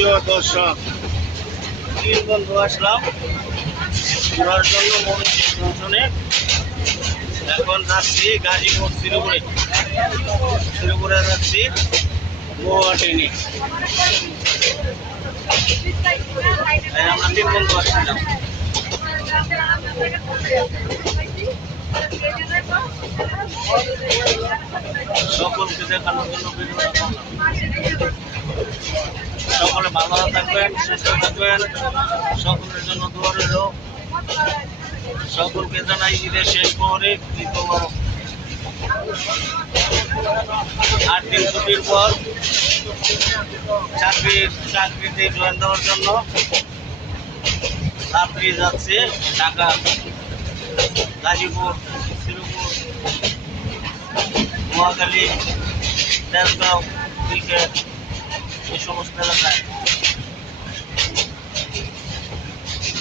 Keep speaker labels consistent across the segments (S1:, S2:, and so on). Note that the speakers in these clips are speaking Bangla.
S1: প্রিয় দর্শক তিন বন্ধু আসলাম? ঘোরার জন্য জংশনে এখন যাচ্ছি গাজীপুর শ্রীপুরে শ্রীপুরে যাচ্ছি গুয়াহাটি নিয়ে তাই আমরা তিন বন্ধু আসছিলাম। সকলকে দেখানোর জন্য ভালো থাকবেন, সুস্থ থাকবেন। সকলের জন্য দোয়া রইল। সকলকে জানাই ঈদের শেষ পরে। আট দিন ছুটির পর চাকরির চাকরিতে জয়েন দেওয়ার জন্য রাত্রি যাচ্ছে ঢাকা, গাজীপুর, শ্রীপুর, নোয়াখালী তেজগাঁও ক্রিকেট এই সমস্ত এলাকায়।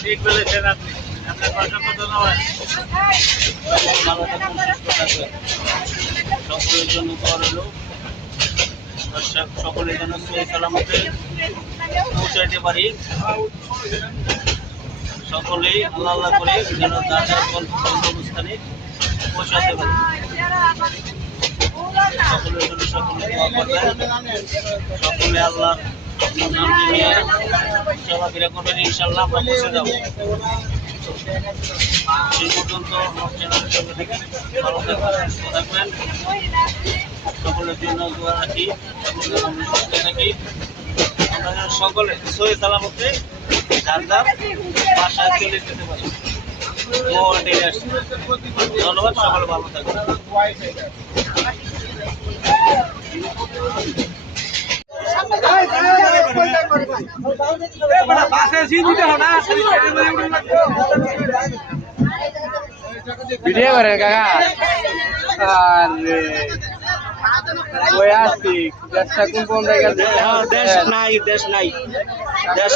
S1: ঠিক বলেছেন আপনি। আপনার অসংখ্য ধন্যবাদ ভালো সকলের জন্য রইল। দর্শক, সকলের জন্য সহি সালামতে পৌঁছাইতে পারি। সকলেই আল্লাহ আল্লাহ করে যেন তার পৌঁছাতে পারি। সকলের জন্য সকলে সকলে নিয়ে চলাফেরা ইনশাল্লাহ আমরা পৌঁছে যাব সেই পর্যন্ত আমার সকলের জন্য দোয়া রাখি থাকি সকলে সহি সালামতে যার যার বাসায় চলে যেতে পারি ধন্যবাদ সকলে ভালো থাকবেন।
S2: ভিডিও করে, কাকা। আরে। ওই আসছি দেশটা কোন কোন জায়গা
S1: দেশ নাই দেশ নাই। দেশ